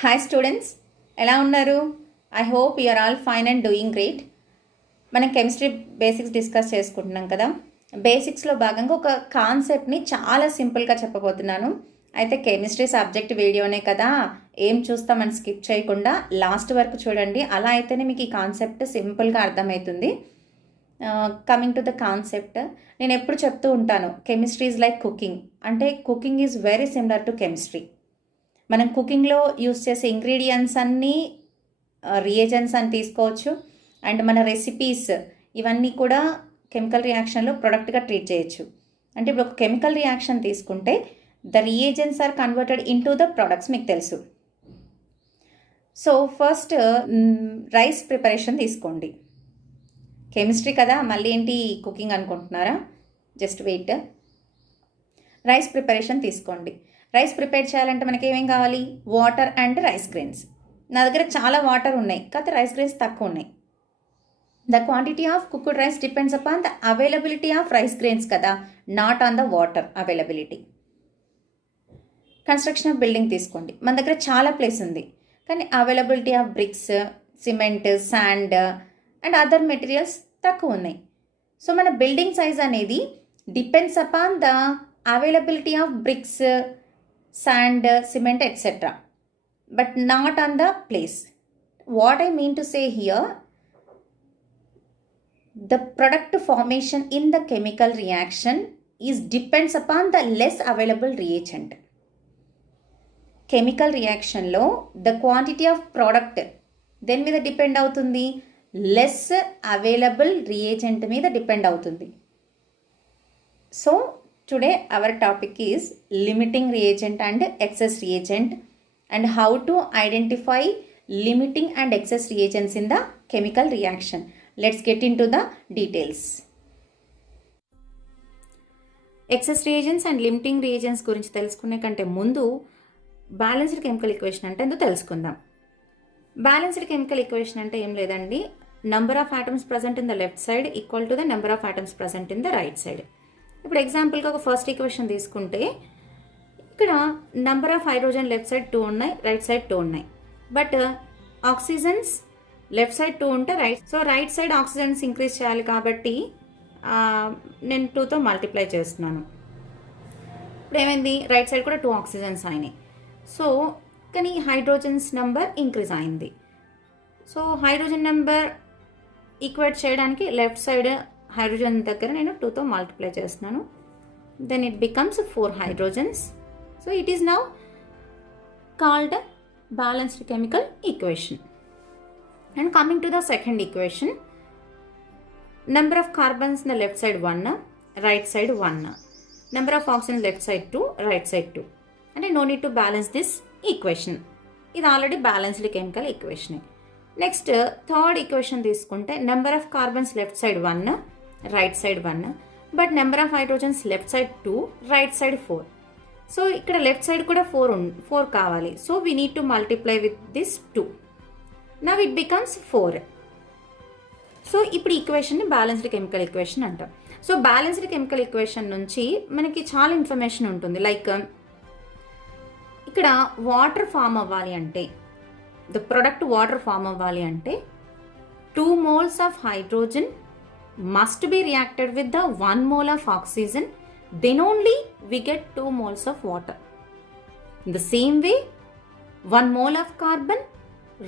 Hi students, ఎలా ఉన్నారు? I hope you're all fine and doing great. మనం chemistry basics discuss చేసుకుంటున్నాం కదా. బేసిక్స్లో భాగంగా ఒక కాన్సెప్ట్ని చాలా సింపుల్గా చెప్పబోతున్నాను. అయితే కెమిస్ట్రీ సబ్జెక్ట్ వీడియోనే కదా, ఏం చూస్తామని స్కిప్ చేయకుండా లాస్ట్ వరకు చూడండి. అలా అయితేనే మీకు ఈ కాన్సెప్ట్ సింపుల్గా అర్థమవుతుంది. కమింగ్ టు ద కాన్సెప్ట్, నేను ఎప్పుడు చెప్తూ ఉంటాను, కెమిస్ట్రీ ఈజ్ లైక్ కుకింగ్. అంటే cooking is very similar to chemistry. మనం కుకింగ్లో యూస్ చేసే ఇంగ్రీడియంట్స్ అన్నీ రియేజెంట్స్ అని తీసుకోవచ్చు. అండ్ మన రెసిపీస్ ఇవన్నీ కూడా కెమికల్ రియాక్షన్లో ప్రొడక్ట్గా ట్రీట్ చేయొచ్చు. అంటే ఇప్పుడు ఒక కెమికల్ రియాక్షన్ తీసుకుంటే the reagents are converted into the products, మీకు తెలుసు. సో ఫస్ట్ రైస్ ప్రిపరేషన్ తీసుకోండి. కెమిస్ట్రీ కదా, మళ్ళీ ఏంటి కుకింగ్ అనుకుంటున్నారా? Just wait. రైస్ ప్రిపరేషన్ తీసుకోండి. రైస్ ప్రిపేర్ చేయాలంటే మనకి ఏమేం కావాలి? Water and rice grains. నా దగ్గర చాలా వాటర్ ఉన్నాయి, కాకపోతే రైస్ గ్రెయిన్స్ తక్కువ ఉన్నాయి. The quantity of cooked rice depends upon the availability of rice grains కదా, not on the water availability. Construction of building తీసుకోండి. మన దగ్గర చాలా ప్లేస్ ఉంది, కానీ availability of bricks, cement, sand and other materials తక్కువ ఉన్నాయి. సో మన బిల్డింగ్ సైజ్ అనేది depends upon the availability of bricks, sand, cement, etc. But not on the place. What I mean to say here, the product formation in the chemical reaction is depends upon the less available reagent. Chemical reaction lo the quantity of product then మీద depend అవుతుంది, less available reagent మీద depend అవుతుంది. So today our topic is limiting reagent and excess reagent and how to identify limiting and excess reagents in the chemical reaction. Let's get into the details. Excess reagents and limiting reagents గురించి తెలుసుకునే కంటే ముందు balanced chemical equation అంటే ఏందో తెలుసుకుందాం. Balanced chemical equation అంటే ఏం లేదండి, number of atoms present in the left side equal to the number of atoms present in the right side. ఇప్పుడు ఎగ్జాంపుల్గా ఒక ఫస్ట్ ఈక్వేషన్ తీసుకుంటే ఇక్కడ number of hydrogen left side 2 ఉన్నాయి, రైట్ సైడ్ 2 ఉన్నాయి. బట్ ఆక్సిజన్స్ లెఫ్ట్ సైడ్ 2 ఉంటే right side oxygens increase చేయాలి కాబట్టి నేను 2తో మల్టిప్లై చేస్తున్నాను. ఇప్పుడు ఏమైంది, రైట్ సైడ్ కూడా 2 ఆక్సిజన్స్ అయినాయి. సో కానీ హైడ్రోజన్స్ నెంబర్ ఇంక్రీజ్ అయింది. సో హైడ్రోజన్ నెంబర్ ఈక్వేట్ చేయడానికి లెఫ్ట్ సైడ్ హైడ్రోజన్ దగ్గర నేను 2తో మల్టిప్లై చేస్తున్నాను. Then it becomes 4 hydrogens. So it is now called balanced chemical equation. And coming to the second equation, number of carbons in the left side 1, right side 1, number of oxygen left side 2, right side 2. అంటే no need to balance this equation. ఇది already balanced chemical equation. Next third equation తీసుకుంటే number of carbons left side 1, right side 1, but number of hydrogens left side 2, right side 4. So ఇక్కడ left side కూడా 4 కావాలి. So we need to multiply with this 2. Now it becomes 4. So ఇప్పుడు ఈక్వేషన్ని balanced chemical equation అంటాం. So balanced chemical equation నుంచి మనకి చాలా information ఉంటుంది. లైక్ ఇక్కడ వాటర్ ఫామ్ అవ్వాలి అంటే, ద ప్రొడక్ట్ వాటర్ ఫామ్ అవ్వాలి అంటే 2 moles of hydrogen must be reacted with the 1 mole of oxygen, then only we get 2 moles of water. In the same way, 1 mole of carbon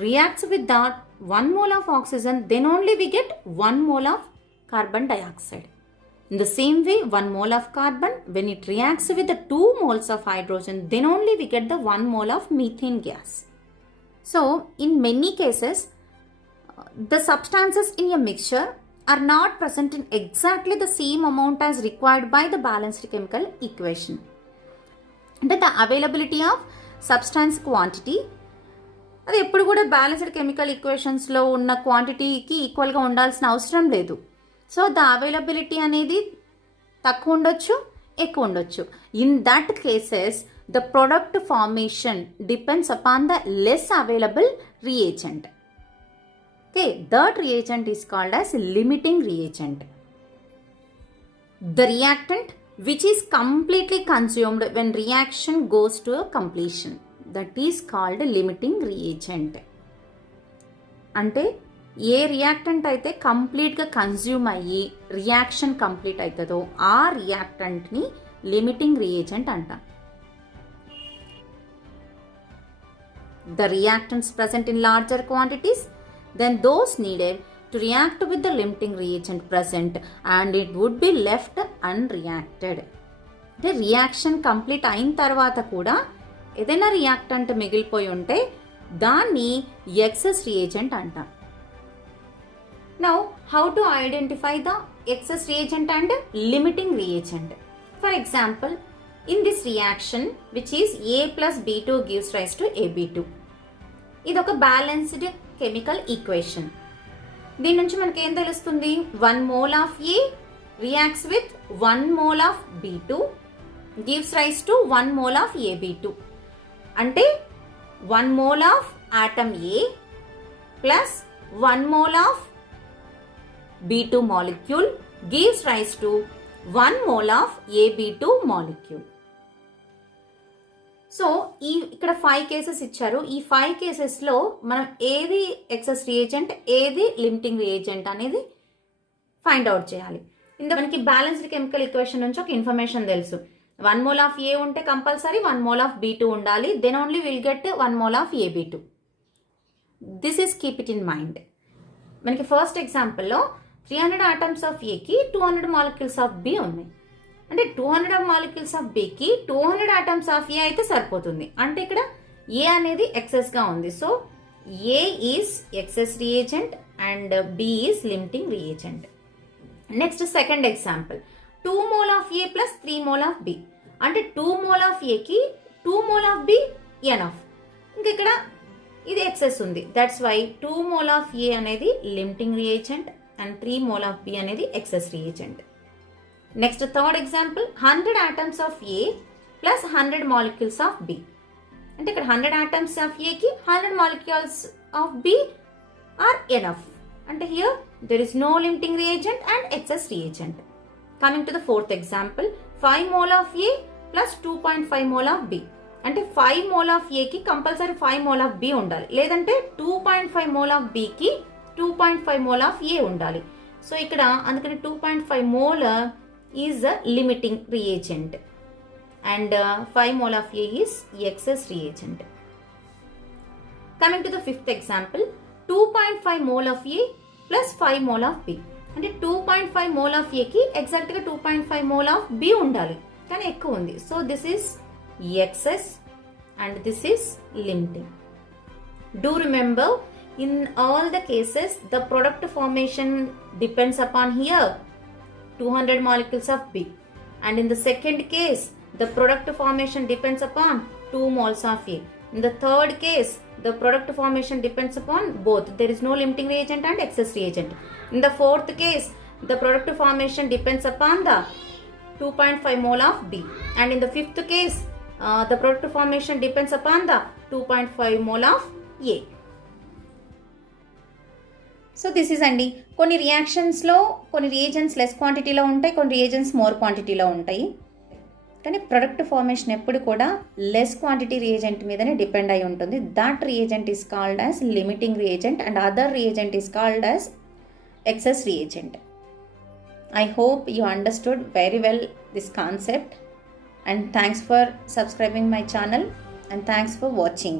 reacts with that 1 mole of oxygen, then only we get 1 mole of carbon dioxide. In the same way, 1 mole of carbon, when it reacts with the 2 moles of hydrogen, then only we get the 1 mole of methane gas. So, in many cases, the substances in a mixture are not present in exactly the same amount as required by the balanced chemical equation. అంటే the availability of substance quantity అది ఎప్పుడు కూడా balanced chemical ఈక్వేషన్స్లో ఉన్న క్వాంటిటీకి ఈక్వల్గా ఉండాల్సిన అవసరం లేదు. సో ద అవైలబిలిటీ అనేది తక్కువ ఉండొచ్చు, ఎక్కువ ఉండొచ్చు. In that cases the product formation depends upon the less available reagent. Okay, that reagent is called as limiting reagent. The reactant which is completely consumed when reaction goes to a completion. That is called limiting reagent. అంటే ఏ reactant అయితే కంప్లీట్గా consume అయ్యి reaction complete అవుతుందో ఆ రియాక్టెంట్ని limiting reagent అంటాం. The reactants present in larger quantities than those needed to react with the limiting reagent present, and it would be left unreacted. అంటే reaction complete అయిన తర్వాత కూడా ఏదైనా రియాక్టెంట్ మిగిలిపోయి ఉంటే దాన్ని ఎక్సెస్ రియేజెంట్ అంటాం. Now how to identify the excess reagent and limiting reagent. For example, in this reaction which is A plus B2 gives rise to AB2. ఇది ఒక బ్యాలెన్స్డ్ కెమికల్ ఈక్వేషన్. దీని నుంచి మనకి ఏం తెలుస్తుంది? 1 mole of A reacts with 1 mole of B2 gives rise to 1 mole of AB2. అంటే 1 mole of atom A plus 1 mole of B2 molecule gives rise to 1 mole of AB2 molecule. So ఇక్కడ 5 cases ఇచ్చారు. ఈ 5 కేసెస్లో మనం ఏది excess reagent, ఏది limiting reagent అనేది find out చేయాలి. మనకి బ్యాలెన్స్డ్ కెమికల్ ఈక్వేషన్ నుంచి ఒక ఇన్ఫర్మేషన్ తెలుసు. 1 mole of A ఉంటే కంపల్సరీ 1 mole of B2 ఉండాలి. Then only will get 1 mole of AB2. This is keep it in mind. మనకి ఫస్ట్ ఎగ్జాంపుల్లో 300 ఆటమ్స్ ఆఫ్ Aకి 200 మాలిక్యూల్స్ ఆఫ్ B ఉన్నాయి. అంటే 200 మాలిక్యూల్స్ ఆఫ్ Bకి 200 ఆటమ్స్ ఆఫ్ A అయితే సరిపోతుంది. అంటే ఇక్కడ A అనేది ఎక్సెస్గా ఉంది. So A is excess reagent and B is limiting reagent. Next second example, 2 mole of A plus 3 mole of B. అంటే 2 mole of Aకి 2 mole of B ఎనఫ్. ఇంకా ఇక్కడ ఇది ఎక్సెస్ ఉంది. That's why 2 mole of A అనేది limiting reagent and 3 mole of B అనేది excess reagent. Next third example, 100 atoms of A plus 100 molecules of B. అంటే ఇక్కడ 100 ఆటమ్స్ ఆఫ్ Aకి 100 molecules of B are enough. అంటే here there is no limiting reagent and excess reagent. Coming to the fourth example, 5 mole of A plus 2.5 mole of B. అంటే 5 mole of Aకి compulsory 5 mole of B ఉండాలి. లేదంటే 2.5 mole of Bకి 2.5 mole of A ఉండాలి. So ఇక్కడ అందుకని 2.5 mole is a limiting reagent and 5 mole of A is excess reagent. Coming to the fifth example, 2.5 mole of A plus 5 mole of B. అంటే 2.5 mole of A కి ఎగ్జాక్ట్గా 2.5 mole of B ఉండాలి, కానీ ఎక్కువ ఉంది. So this is excess and this is limiting. Do remember, in all the cases the product formation depends upon here 200 molecules of B, and in the second case the product formation depends upon 2 moles of A. In the third case the product formation depends upon both. There is no limiting reagent and excess reagent. In the fourth case the product formation depends upon the 2.5 mole of B, and in the fifth case the product formation depends upon the 2.5 mole of A. So this is అండి. కొన్ని రియాక్షన్స్లో కొన్ని reagents less క్వాంటిటీలో ఉంటాయి, కొన్ని reagents more క్వాంటిటీలో ఉంటాయి. కానీ product formation ఎప్పుడు కూడా లెస్ క్వాంటిటీ రియేజెంట్ మీదనే డిపెండ్ అయి ఉంటుంది. That reagent is called as limiting reagent and other reagent is called as excess reagent. I hope you understood very well this concept, and thanks for subscribing my channel, and thanks for watching.